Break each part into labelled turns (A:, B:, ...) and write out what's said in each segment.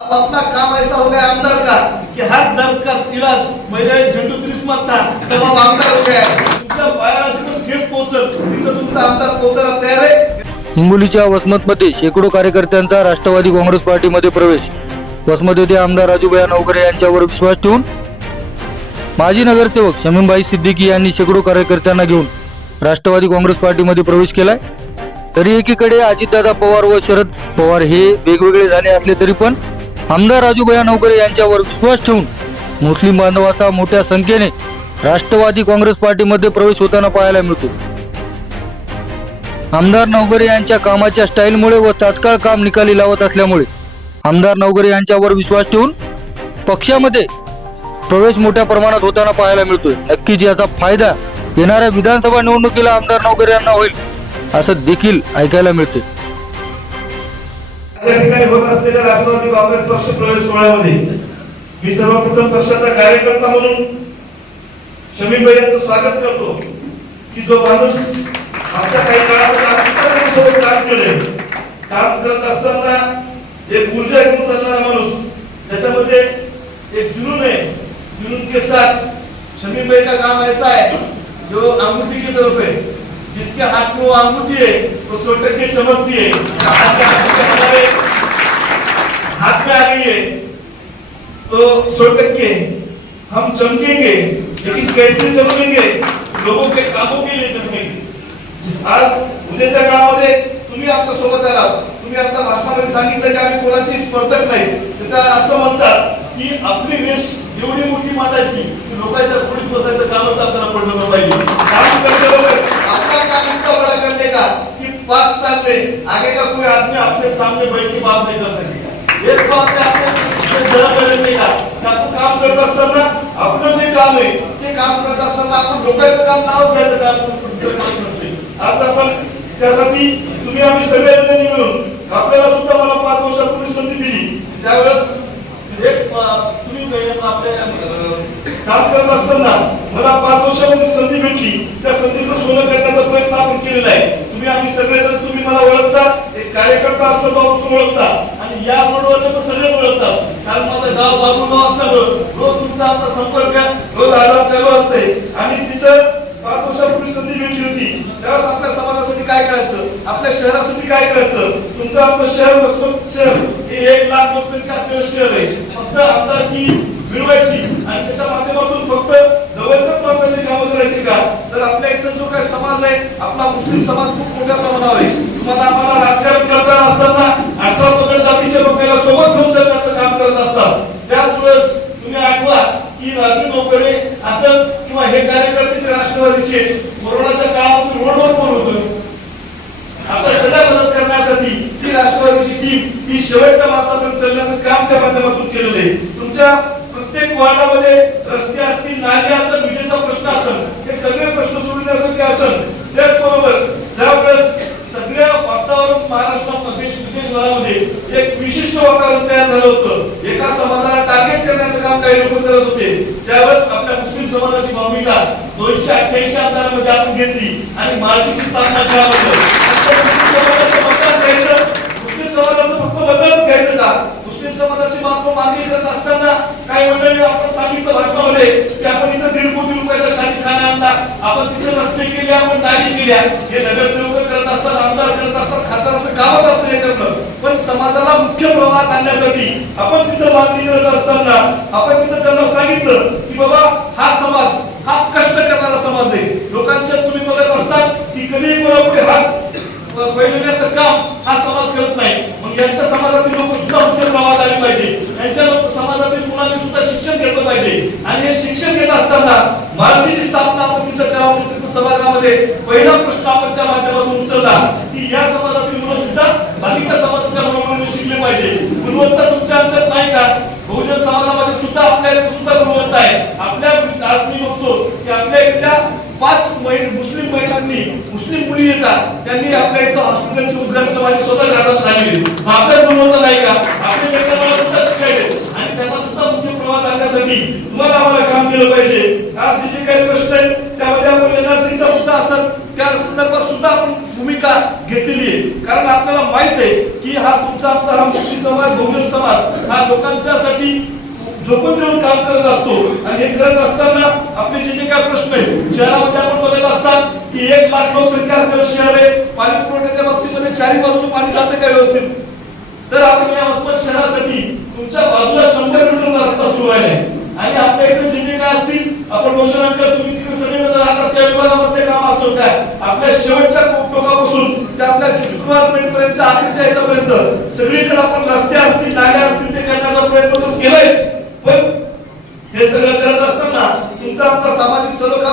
A: अपना काम ऐसा हो गया आमदार का कि हर दर्द का इलाज मेरे झंडू त्रिस्मत था तब अब आमदार हो गया है. तुमच्या पायाला जिथं ठेस पोहोचल तिथं तुमचा आमदार पोहोचायला तयार आहे।
B: हिंगोलीच्या वसमतमध्ये शेकडो कार्यकर्त्यांचा राष्ट्रवादी काँग्रेस पार्टीमध्ये प्रवेश. वसमत येथे आमदार राजूभाई नवकरे यांच्यावर विश्वास ठेवून माजी नगरसेवक शमीमबाई सिद्दीकी यांनी शेकडो कार्यकर्त्यांना घेऊन राष्ट्रवादी काँग्रेस पार्टीमध्ये प्रवेश केलाय. तरी एकीकडे अजितदादा पवार व शरद पवार हे वेगवेगळे झाले असले तरी पण आमदार राजूभाई नवकरे यांच्यावर विश्वास ठेवून मुस्लिम बांधवाचा मोठ्या संख्येने राष्ट्रवादी काँग्रेस पार्टीमध्ये प्रवेश होताना पाहायला मिळतो. आमदार नवगरे यांच्या कामाच्या स्टाईलमुळे व तात्काळ काम निकाली लावत असल्यामुळे आमदार नवगरे यांच्यावर विश्वास ठेवून पक्षामध्ये प्रवेश मोठ्या प्रमाणात होताना पाहायला मिळतोय. नक्कीच याचा फायदा येणाऱ्या विधानसभा निवडणुकीला आमदार नवगरे यांना होईल असं देखील ऐकायला मिळते
C: या ठिकाणी होत असलेल्या राष्ट्रवादी काँग्रेस पक्ष प्रवेश सोहळ्यामध्ये मी सर्वप्रथम पक्षाचा कार्यकर्ता म्हणून शमीम भाई यांचं स्वागत करतो की जो माणूस आमच्या काही काळामध्ये काम केले काम करत असताना एक ऊर्जा घेऊन चालणारा माणूस त्याच्यामध्ये एक जुनून आहे जुनून के साथ
A: शमीम भाई का काम ऐसा है जो अंगूठी की तरफ है जिसके हाथ में वो अंगूठी है
C: वो सौ की चमकती है आज का अंगूठी हमारे हाथ में आ गई है तो सौ टक्के हम चमकेंगे लेकिन कैसे चमकेंगे? लोगों के कामों के लिए चमकेंगे।
A: आज उद्याच्या काळामध्ये तुम्ही आमच्यासोबत आलात तुम्ही आता भाषणामध्ये सांगितलं की आम्ही कोणाची स्पर्धक नाही। त्याच्या असं म्हणतात
C: की आपली रेष एवढी मोठी मांडायची की लोकांच्या पुढे बसायचं कामच आपल्याला पडलं पाहिजे. काम करते लोक.
A: काम इतना बड़ा करने का? की पाच साल में आगे का कोई आदमी
C: आपके सामने बैठ के बात नहीं कर सकेगा. एक बात पे आपने जरा आपण काम करत असताना आपलं जे काम आहे
A: ते काम करत असताना आपण लोकांचं काम
C: नाव घ्यायचं काम तुमचं काम नसते आज आपण त्यासाठी तुम्ही आम्ही सगळ्यांनी मिळून आपल्याला सुद्धा मला पाच वर्षापूर्वी संधी दिली त्यावेळेस एक तुम्ही काम करत असताना मला पाच वर्षामध्ये संधी भेटली त्या संधीचं सोनं करण्याचा प्रयत्न आपण केलेला आहे तुम्ही आम्ही सगळेजण तुम्ही मला ओळखता एक कार्यकर्ता असतो बाबू तुम्ही ओळखता. या रोडवर तर सगळे ओळखतात कारण माझं गाव बाबू गाव असल्यामुळं रोज तुमचा आमचा संपर्क रोज आराम चालू असते आणि तिथं पाच वर्षापूर्वी संधी भेटली होती.
A: त्यावेळेस आपल्या समाजासाठी काय करायचं? आपल्या शहरासाठी
C: काय करायचं? तुमचं आमचं शहर वसमत शहर. हे एक लाख लोकसंख्या असलेलं शहर आहे. फक्त आमदारकी मिळवायची. आणि त्याच्या माध्यमातून फक्त जवळच्याच माणसांनी कामं करायची का?
A: तर आपल्या इथं जो काही समाज आहे आपला मुस्लिम समाज खूप मोठ्या प्रमाणावर आहे.
C: तुम्हाला आम्हाला राजकारण करताना असताना अठरा पगड जातीच्या लोकांना सोबत घेऊन चालण्याचं काम करत असतात त्याच वेळेस तुम्ही आठवा की राजू असं किंवा हे कार्यकर्ते राष्ट्रवादीचे कोरोनाच्या काळात रोडवर कोण होत आपण सगळ्या मदत करण्यासाठी ती राष्ट्रवादीची टीम ही शेवटच्या मासापर्यंत चालण्याचं काम त्या माध्यमातून केलेलं आहे. तुमच्या प्रत्येक वार्डामध्ये रस्ते असतील नाले असतील विजेचा प्रश्न असेल हे सगळे प्रश्न सोडण्यासाठी असेल त्याचबरोबर ज्यावेळेस सगळ्या वातावरण महाराष्ट्रामध्ये विदेशभरामध्ये एक विशिष्ट वातावरण तयार झालं होतं एका समाजाला टार्गेट करण्याचं काम काही लोक करत होते त्या भूमिका दोनशे अठ्ठ्याऐंशी आमदारांमध्ये आपण घेतली आणि मार्चची स्थापना मुस्लिम समाजाचं फक्त मतदान घ्यायचं का?
A: मुस्लिम समाजाची मागणी मागणी करत असताना
C: काही मंडळी आपण सांगितलं भाषणामध्ये की आपण इथं दीड कोटी रुपयाचा शाहीखाना आणला आपण तिथे रस्ते केले आपण नाली केल्या. हे नगरसेवक करत असतात आमदार करत असतात
A: खासदारांचं कामच असतं हे करणं. पण समाजाला मुख्य प्रवाहात
C: आणण्यासाठी आपण तिथं मागणी करत असताना आपण तिथं त्यांना सांगितलं की बाबा
A: हा समाज हा कष्ट करणारा समाज आहे.
C: लोकांच्या तुम्ही बघत असतात की कधी कोणापुढे हात पैलण्याचं काम हा समाज करत नाही. मग यांच्या समाजातील लोक सुद्धा मुख्य प्रवाहात आले पाहिजे. यांच्या लोक समाजातील मुलांनी सुद्धा शिक्षण घेतलं पाहिजे. आणि हे शिक्षण घेत असताना
A: मालकीची स्थापना आपण तिथं करावं तिथं सभागृहामध्ये
C: पहिला प्रश्न आपण त्या माध्यमातून उचलला की या समाज मुलं सुद्धा बाकीच्या समाजाच्या मुलांनी शिकले पाहिजे गुणवत्ता तुमच्या आमच्यात नाही का बहुजन समाजामध्ये सुद्धा आपल्या इथे सुद्धा गुणवत्ता आहे आपल्या आज मी बघतो की इथल्या
A: पाच महिला मुस्लिम महिलांनी मुस्लिम मुली येतात त्यांनी आपल्या इथं हॉस्पिटलचे उद्घाटन माझी स्वतः घरात झालेली.
C: मग आपल्याच गुणवत्ता नाही का? आपले इथल्या मला सुद्धा शिकायचे. आणि त्यांना सुद्धा मुख्य प्रवाह आणण्यासाठी तुम्हाला आम्हाला काम केलं पाहिजे. आज जे जे काही प्रश्न आहेत त्यामध्ये आपण एनआरसीचा
A: मुद्दा असेल त्या संदर्भात सुद्धा आपण भूमिका घेतलेली आहे. कारण आपल्याला माहीत आहे
D: की हा तुमचा आमचा हा मुस्लिम समाज बहुजन समाज हा लोकांच्यासाठी झोकून देऊन काम करत असतो. आणि हे करत असताना आपले जे जे काय प्रश्न आहेत शहरामध्ये आपण बघत असतात की एक लाख लोकसंख्या असलेलं शहर आहे.
C: पाणी पुरवठ्याच्या बाबतीमध्ये चारी बाजूने पाणी जाते का व्यवस्थित?
D: तर आपण या वसमत शहरासाठी तुमच्या बाजूला शंभर किलोमीटर रस्ता सुरू आहे. आणि आपल्या इथे जे जे काय असतील आपण मोशनंकर तुम्ही तिकडे सगळे राहतात त्या विभागामध्ये काम असो काय? आपल्या शेवटच्या टोकापासून ते आपल्या शुक्रवार पर्यंत अखेरच्या याच्यापर्यंत सगळीकडे आपण रस्ते असतील नाल्या असतील ते करण्याचा प्रयत्न तर केलायच पण हे सगळं करत असताना
C: तुमचा आमचा सामाजिक सलोखा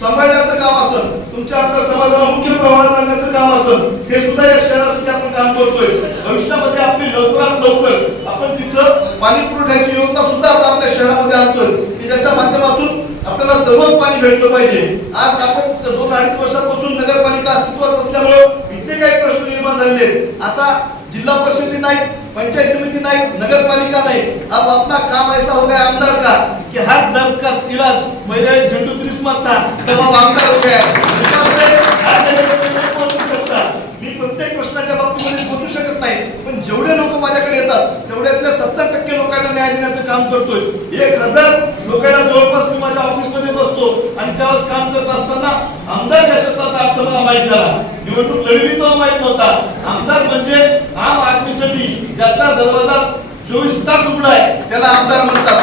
C: सांभाळण्याचं काम असेल
D: तुमच्या आमच्या समाजाला मुख्य प्रवाह आणण्याचं काम असेल हे सुद्धा या शहरासाठी आपण काम करतोय. भविष्यामध्ये आपली लवकरात लवकर
C: आपण तिथं पाणी पुरवठ्याची योजना सुद्धा आता आपल्या शहरामध्ये आणतोय की ज्याच्या माध्यमातून आपल्याला दररोज पाणी भेटलं पाहिजे. आज आपण दोन अडीच वर्षापासून नगरपालिका अस्तित्वात असल्यामुळं इथले काही प्रश्न निर्माण झाले आता जिल्हा परिषदे नाही पंचायत समिती नाही नगरपालिका नाही. अब अपना काम ऐसा हो गया आमदार का? कि हर दर्द का इलाज मेरे झंडू त्रिस्मत था तब अब आमदार हो गया। मी प्रत्येक प्रश्नाच्या बाबतीमध्ये पोहोचू शकत नाही पण जेवढे लोक माझ्याकडे येतात तेवढ्यातल्या सत्तर टक्के लोकांना न्याय देण्याचं काम करतोय. एक हजार लोकांना जवळपास मी माझ्या ऑफिसमध्ये बसतो आणि त्यावेळेस काम करत असताना आमदार या शब्दाचा अर्थ मला माहीत झाला. निवडणूक लढवी तो माहीत नव्हता. आमदार म्हणजे आम आदमीसाठी ज्याचा दरवाजा चोवीस तास उघडा आहे. त्याला आमदार म्हणतात.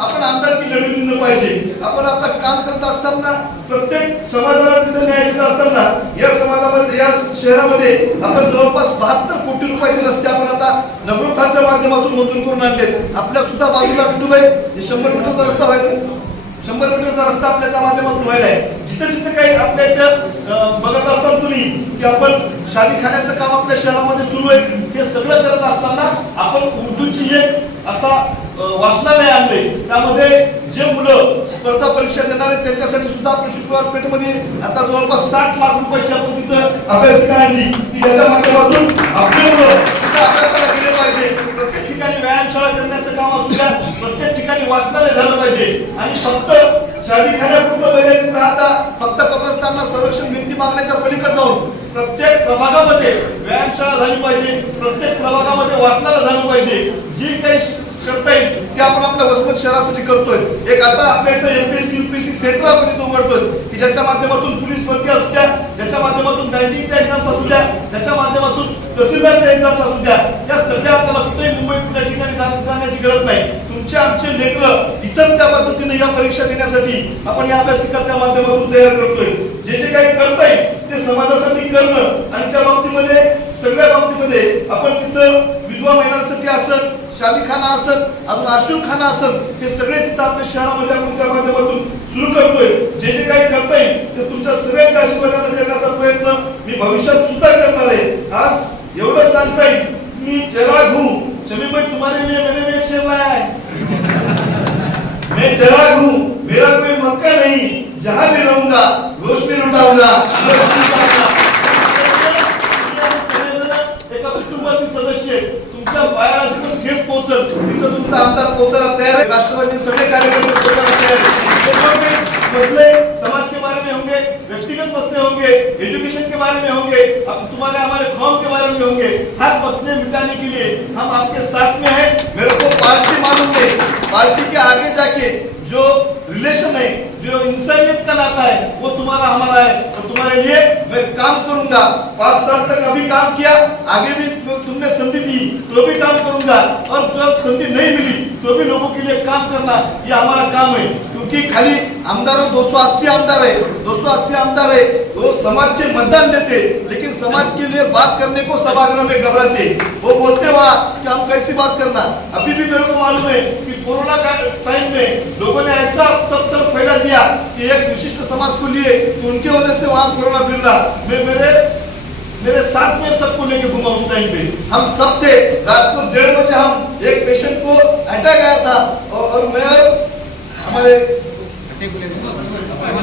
C: आपण आमदारकी लढवली पाहिजे. आपण आता काम करत असताना प्रत्येक समाजाला तिथं न्याय देत असताना या समाजामध्ये या शहरामध्ये आपण जवळपास बहात्तर कोटी रुपयाचे रस्ते आपण आता नगरोत्थानच्या माध्यमातून मंजूर करून आणलेत. आपल्या सुद्धा बाजूला विठुबाई हे शंभर मीटरचा रस्ता व्हायला शंभर मीटरचा रस्ता आपल्याच्या माध्यमातून व्हायला आहे. जिथं जिथे काही आपल्या इथं बघत असाल तुम्ही की आपण शादी खाण्याचं काम आपल्या शहरामध्ये सुरू आहे हे सगळं करत असताना आपण उर्दूची एक आता वाचनालय आणले त्यामध्ये जे मुलं स्पर्धा परीक्षा देणार आहेत त्यांच्यासाठी सुद्धा आपण शुक्रवार पेठमध्ये आता जवळपास साठ लाख रुपयाची आपण तिथं अभ्यासिका आणली. की ज्याच्या माध्यमातून आपले मुलं सुद्धा अभ्यासाला गेले पाहिजे प्रत्येक ठिकाणी व्यायामशाळा करण्याचं काम असू द्या प्रत्येक ठिकाणी वाचनालय झालं पाहिजे. आणि फक्त शादी मर्यादित राहता फक्त कब्रस्तांना संरक्षण भिंती मागण्याच्या पलीकडे जाऊन प्रत्येक प्रभागामध्ये व्यायामशाळा झाली पाहिजे. प्रत्येक प्रभागामध्ये वाचनालय झालं पाहिजे. जी काही करता येईल ते आपण आपल्या वसमत शहरासाठी करतोय. एक आता आपल्या इथं एमपीएससी युपीएससी सेंटर आपण इथं उघडतोय की ज्याच्या माध्यमातून पोलीस भरती असू द्या ज्याच्या माध्यमातून बँकिंगच्या एक्झाम्स असू द्या ज्याच्या माध्यमातून तहसीलदारच्या एक्झाम्स असू द्या या सगळ्या आपल्याला कुठेही मुंबई कुठल्या ठिकाणी जा- जाण्याची गरज नाही तुमचे आमचे लेकरं त्या पद्धतीने या परीक्षा देण्यासाठी आपण या अभ्यासिका त्या माध्यमातून तयार करतोय. जे जे काही करता येईल ते समाजासाठी करणं आणि त्या बाबतीमध्ये सगळ्या बाबतीमध्ये आपण तिथं विधवा महिलांसाठी असत शादीखाना असत अजून आशुखाना असत हे सगळे तिथं आपल्या शहरामध्ये आपण त्या माध्यमातून सुरू करतोय. जे जे काही करता येईल ते तुमच्या सगळ्यांच्या आशीर्वादाने करण्याचा प्रयत्न मी भविष्यात सुद्धा करणार आहे. आज एवढं सांगता येईल मी चला घेऊ शमी पण तुम्हाला लिए मैंने भी एक शेर लाया है मैं चला हूँ। मेरा कोई मक्का नहीं। जहां भी रहूंगा रोशनी लुटाऊंगा। सदस्य तुमच्या पायाला जिथं ठेस पोहोचल. तिथं तुमचा आमदार पोहोचायला तयार आहे. राष्ट्रवादी सगळे कार्यकर्ते पोहोचायला तयार आहे समाज के बारे में होंगे व्यक्तिगत मसले होंगे? एजुकेशन के बारे में होंगे, अब तुम्हारे, हमारे कौम के बारे में होंगे। हर मसले मिटाने के लिए हम आपके साथ में हैं। मेरे को पार्टी मालूम नहीं पार्टी के आगे जाके जो रिलेशन है, जो इंसानियत का नाता है, वो तुम्हारा, हमारा है। और तुम्हारे लिए मैं काम करूँगा। पाँच साल तक अभी काम किया, आगे भी तुमने संधि दी तो भी काम करूँगा। और जब संधि नहीं मिली तो भी काम करना ये हमारा काम है क्योंकि खाली आमदार दो सौ अस्सी आमदार है 280 आमदार है वो समाज के मतदान देते लेकिन समाज के लिए बात करने को सभागृह में घबराते वो बोलते वहाँ कि हम कैसी बात करना? अभी भी मेरे को मालूम है कि कोरोना का टाइम में लोगों ने ऐसा सब तरफ फैला दिया कि एक विशिष्ट समाज को लिए कि उनके वजह से वहाँ कोरोना फिर रहा। मैं मेरे मेरे साथ में सबको लेके घूमा उस टाइम पे। हम सब थे रात को डेढ़ बजे हम एक पेशेंट को अटैक आया था और, और मैं हमारे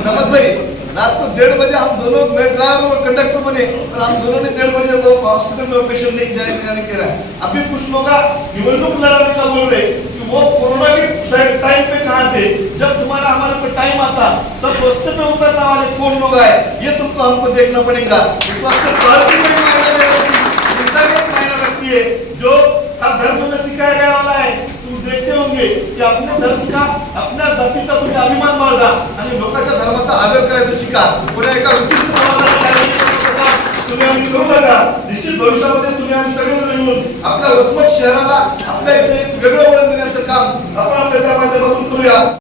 C: समझ भाई रात को डेढ़ बजे हम दोनों मैं ड्राइवर और कंडक्टर बने और हम दोनों ने डेढ़ बजे वो हॉस्पिटल में पेशेंट लेके जाने जाने के रहा अभी कुछ लोग निवडणूक लढवणे का बोल रहे वो कोरोना के टाइम पे कहाँ थे? जब तुम्हारा हमारे पे टाइम आता तब स्वस्थ पे उतरने वाले कौन लोग आए? ये तुमको हमको देखना पड़ेगा। इस की रखती है। की रखती है। जो हर धर्म में सिखाया गया वाला है तुम देखते होंगे की अपने धर्म का आपल्या जातीचा तुम्ही अभिमान बाळगा। आणि लोकांच्या धर्माचा आदर करायचं शिका। पुन्हा एका विशिष्ट समाजाला तुम्ही आम्ही करू नका. निश्चित भविष्यामध्ये तुम्ही आम्ही सगळेजण मिळून आपल्या वसमत शहराला आपल्या इथे एक वेगळं वळण देण्याचं काम आपण आपल्या त्या माध्यमातून करूया.